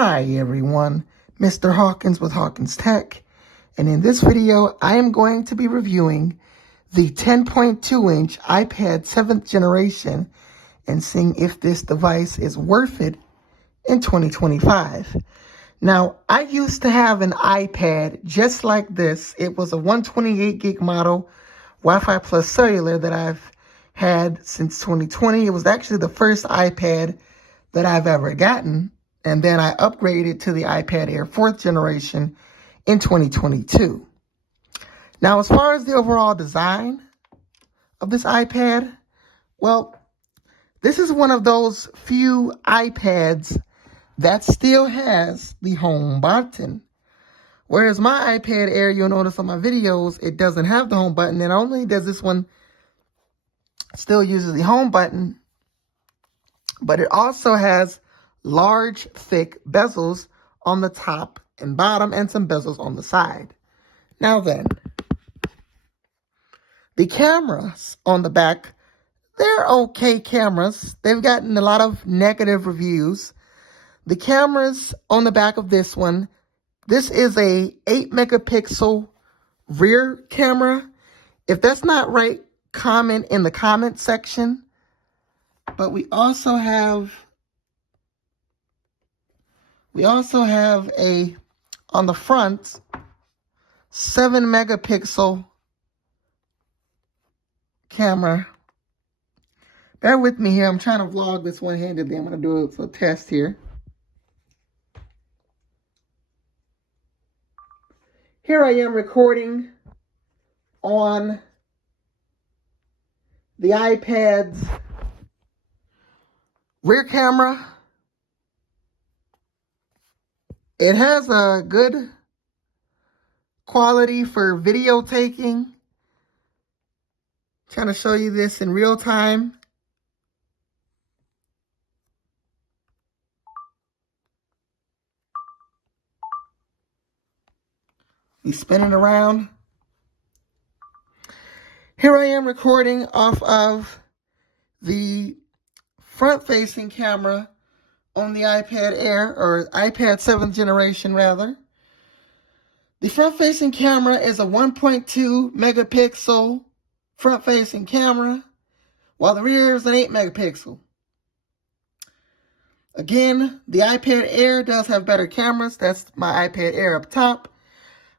Hi everyone, Mr. Hawkins with Hawkins Tech, and in this video I am going to be reviewing the 10.2-inch iPad 7th generation and seeing if this device is worth it in 2025. Now, I used to have an iPad just like this. It was a 128 gig model, Wi-Fi plus cellular that I've had since 2020. It was actually the first iPad that I've ever gotten. And then I upgraded to the iPad Air 4th generation in 2022. Now, as far as the overall design of this iPad, well, this is one of those few iPads that still has the home button. Whereas my iPad Air, you'll notice on my videos, it doesn't have the home button. And not only does this one still uses the home button, but it also has large, thick bezels on the top and bottom and some bezels on the side. Now then, the cameras on the back, they're okay cameras. They've gotten a lot of negative reviews. The cameras on the back of this one, this is a 8 megapixel rear camera. If that's not right, comment in the comment section. But we also have a, on the front, 7 megapixel camera. Bear with me here. I'm trying to vlog this one-handedly. I'm going to do a test here. Here I am recording on the iPad's rear camera. It has a good quality for video taking. Trying to show you this in real time. You spin it around. Here I am recording off of the front-facing camera on the iPad Air, or iPad 7th generation rather. The front-facing camera is a 1.2 megapixel front-facing camera, while the rear is an 8 megapixel. Again, the iPad Air does have better cameras. That's my iPad Air up top.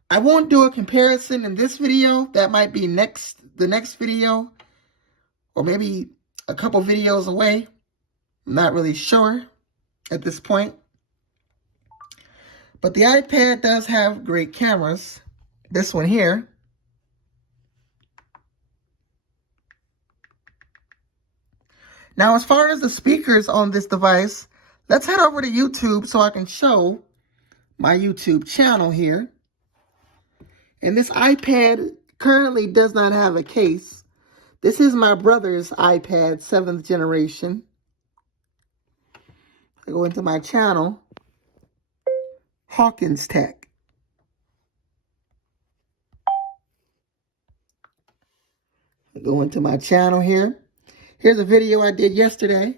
I won't do a comparison in this video. That might be the next video, or maybe a couple videos away. I'm not really sure at this point. But the iPad does have great cameras. This one here. Now, as far as the speakers on this device, let's head over to YouTube so I can show my YouTube channel here. And this iPad currently does not have a case. This is my brother's iPad 7th generation. I go into my channel, Hawkins Tech. I go into my channel here. Here's a video I did yesterday.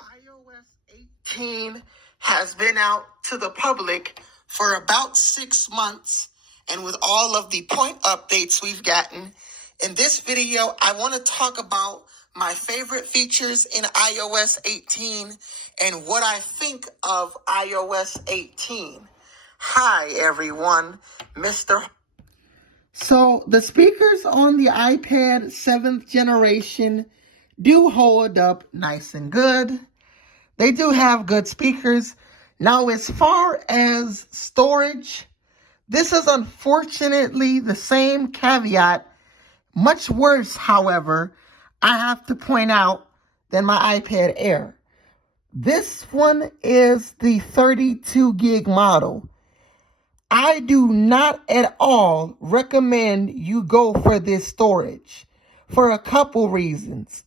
iOS 18 has been out to the public for about 6 months, and with all of the point updates we've gotten, in this video, I want to talk about my favorite features in iOS 18 and what I think of iOS 18. Hi, everyone. So, the speakers on the iPad 7th generation do hold up nice and good. They do have good speakers. Now, as far as storage, this is unfortunately the same caveat. Much worse, however, I have to point out, than my iPad Air. This one is the 32 gig model. I do not at all recommend you go for this storage for a couple reasons.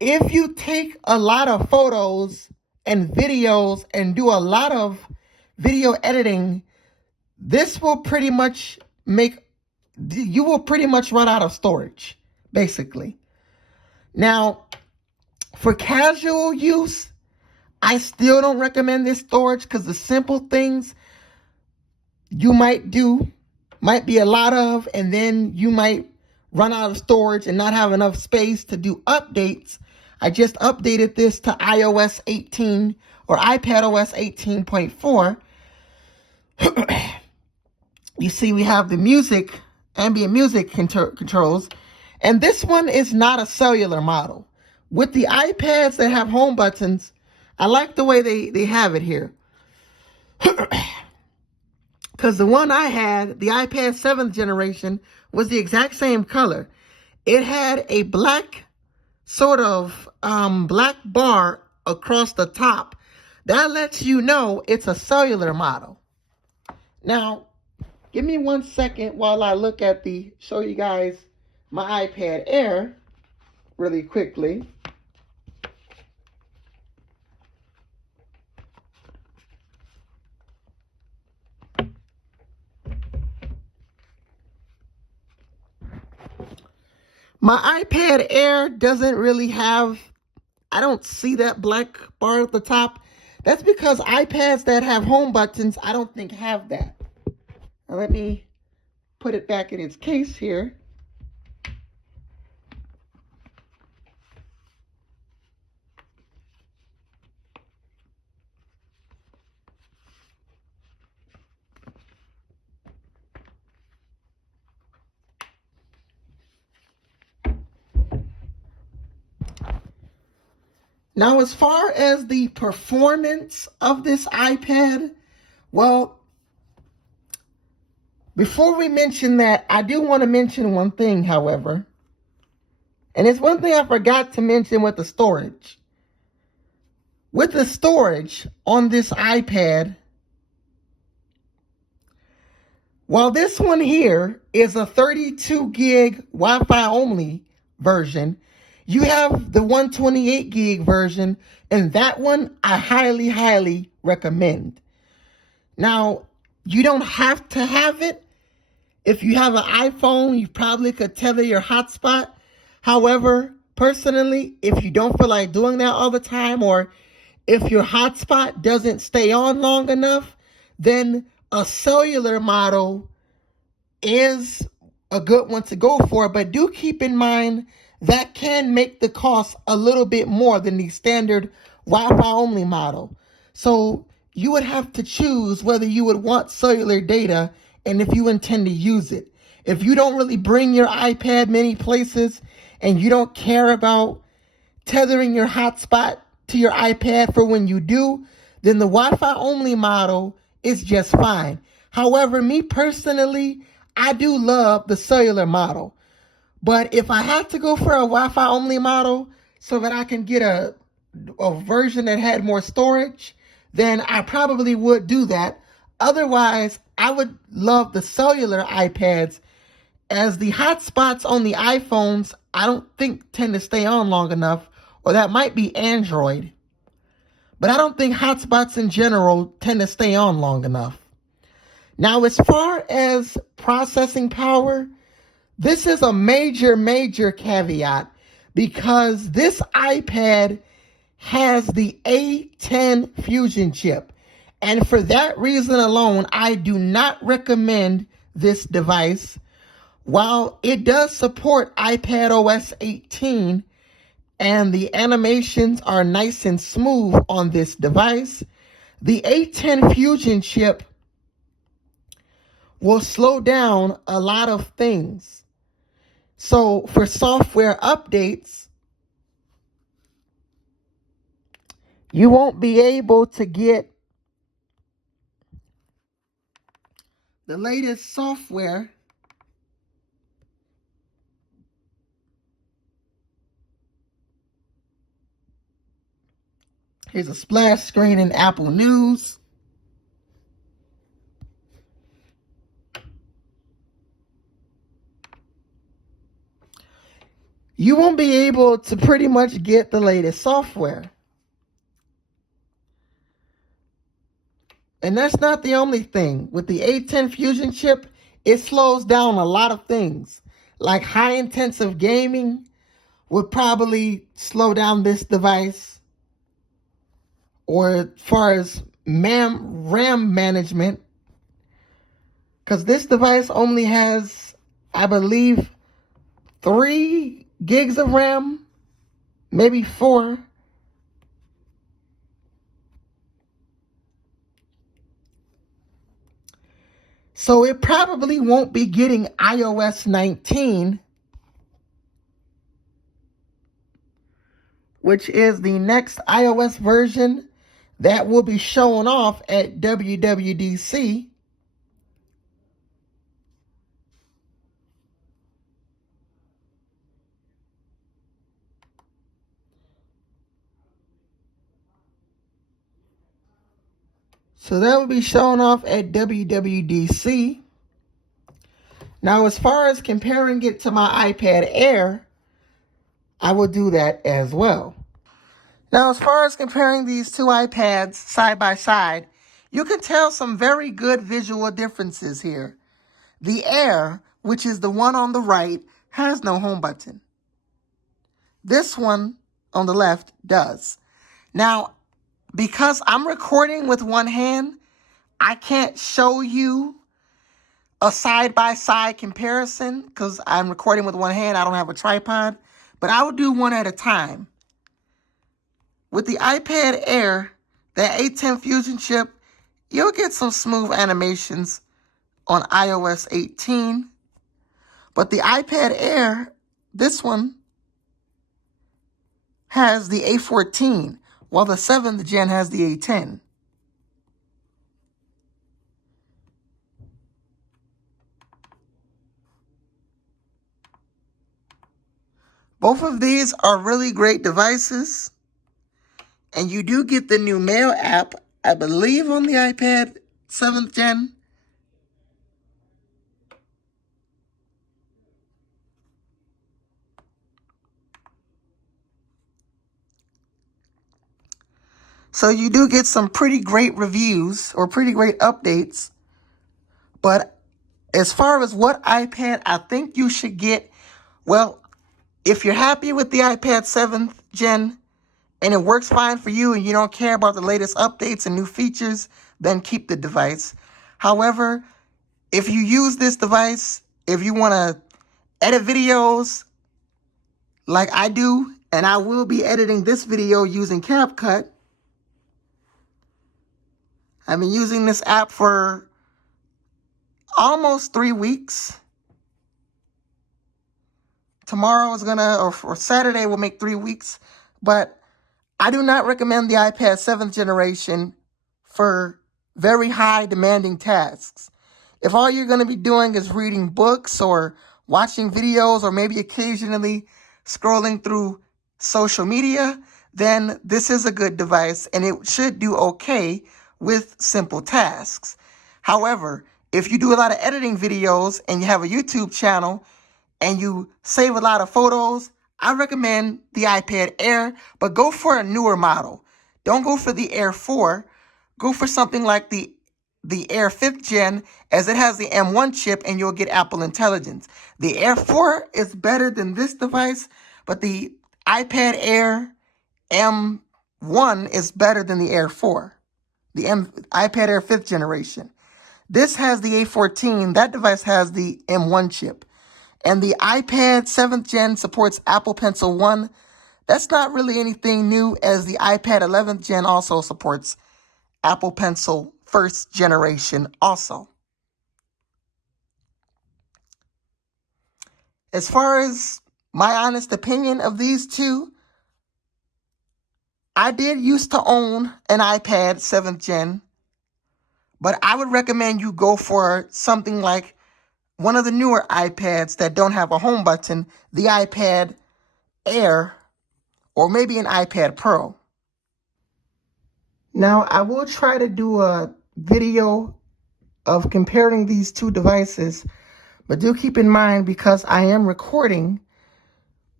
If you take a lot of photos and videos and do a lot of video editing, this will pretty much you will pretty much run out of storage, basically. Now, for casual use, I still don't recommend this storage because the simple things you might do might be a lot of, and then you might run out of storage and not have enough space to do updates. I just updated this to iOS 18 or iPadOS 18.4. You see we have the music, ambient music controls, and this one is not a cellular model. With the iPads that have home buttons, I like the way they have it here. Because the one I had, the iPad 7th generation, was the exact same color. It had a black, sort of black bar across the top. That lets you know it's a cellular model. Now, give me 1 second while I look at show you guys my iPad Air really quickly. My iPad Air doesn't really have, I don't see that black bar at the top. That's because iPads that have home buttons, I don't think have that. Now let me put it back in its case here. Now, as far as the performance of this iPad, well, before we mention that, I do want to mention one thing, however. And it's one thing I forgot to mention with the storage. With the storage on this iPad, while this one here is a 32 gig Wi-Fi only version, you have the 128 gig version, and that one I highly, highly recommend. Now, you don't have to have it. If you have an iPhone, you probably could tether your hotspot. However, personally, if you don't feel like doing that all the time, or if your hotspot doesn't stay on long enough, then a cellular model is a good one to go for. But do keep in mind that can make the cost a little bit more than the standard Wi-Fi only model. So you would have to choose whether you would want cellular data and if you intend to use it. If you don't really bring your iPad many places and you don't care about tethering your hotspot to your iPad for when you do, then the Wi-Fi only model is just fine. However, me personally, I do love the cellular model. But if I have to go for a Wi-Fi only model so that I can get a version that had more storage, then I probably would do that. Otherwise, I would love the cellular iPads, as the hotspots on the iPhones, I don't think tend to stay on long enough, or that might be Android. But I don't think hotspots in general tend to stay on long enough. Now, as far as processing power, this is a major, major caveat, because this iPad has the A10 Fusion chip. And for that reason alone, I do not recommend this device. While it does support iPadOS 18 and the animations are nice and smooth on this device, the A10 Fusion chip will slow down a lot of things. So for software updates, you won't be able to get the latest software Here's a splash screen in Apple News. You won't be able to pretty much get the latest software. And that's not the only thing. With the A10 Fusion chip, it slows down a lot of things. Like high-intensive gaming would probably slow down this device. or as far as RAM management, because this device only has, I believe, 3 gigs of RAM, maybe 4. So it probably won't be getting iOS 19, which is the next iOS version that will be shown off at WWDC. So that will be shown off at WWDC. Now, as far as comparing it to my iPad Air, I will do that as well. Now, as far as comparing these two iPads side by side, you can tell some very good visual differences here. The Air, which is the one on the right, has no home button. This one on the left does. Now, because I'm recording with one hand, I can't show you a side-by-side comparison because I'm recording with one hand. I don't have a tripod, but I will do one at a time. With the iPad Air, that A10 Fusion chip, you'll get some smooth animations on iOS 18. But the iPad Air, this one, has the A14, while the 7th gen has the A10. Both of these are really great devices. And you do get the new Mail app, I believe, on the iPad 7th gen. So you do get some pretty great reviews or pretty great updates. But as far as what iPad I think you should get, well, if you're happy with the iPad 7th gen and it works fine for you and you don't care about the latest updates and new features, then keep the device. However, if you use this device, if you want to edit videos like I do, and I will be editing this video using CapCut. I've been using this app for almost 3 weeks. Tomorrow is or Saturday will make 3 weeks. But I do not recommend the iPad 7th generation for very high demanding tasks. If all you're going to be doing is reading books or watching videos or maybe occasionally scrolling through social media, then this is a good device and it should do okay with simple tasks. However, if you do a lot of editing videos and you have a YouTube channel and you save a lot of photos, I recommend the iPad Air, but go for a newer model. Don't go for the Air 4. Go for something like the Air 5th gen, as it has the M1 chip and you'll get Apple Intelligence. The Air 4 is better than this device, but the iPad Air M1 is better than the Air 4, the iPad Air 5th generation. This has the A14. That device has the M1 chip. And the iPad 7th gen supports Apple Pencil 1. That's not really anything new, as the iPad 11th gen also supports Apple Pencil 1st generation also. As far as my honest opinion of these two, I did used to own an iPad 7th gen, but I would recommend you go for something like one of the newer iPads that don't have a home button, the iPad Air, or maybe an iPad Pro. Now, I will try to do a video of comparing these two devices, but do keep in mind, because I am recording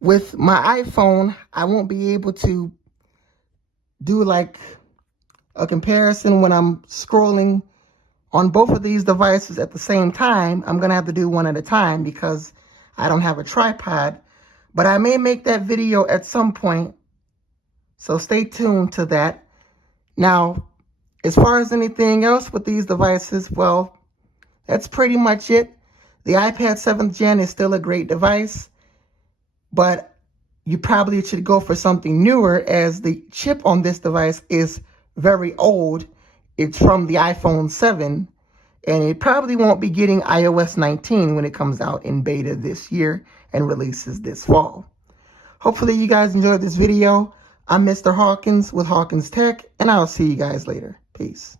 with my iPhone, I won't be able to do like a comparison when I'm scrolling on both of these devices at the same time. I'm going to have to do one at a time because I don't have a tripod, but I may make that video at some point, so stay tuned to that. Now, as far as anything else with these devices, well, that's pretty much it. The iPad 7th Gen is still a great device, but you probably should go for something newer, as the chip on this device is very old. It's from the iPhone 7, and it probably won't be getting iOS 19 when it comes out in beta this year and releases this fall. Hopefully you guys enjoyed this video. I'm Mr. Hawkins with Hawkins Tech, and I'll see you guys later. Peace.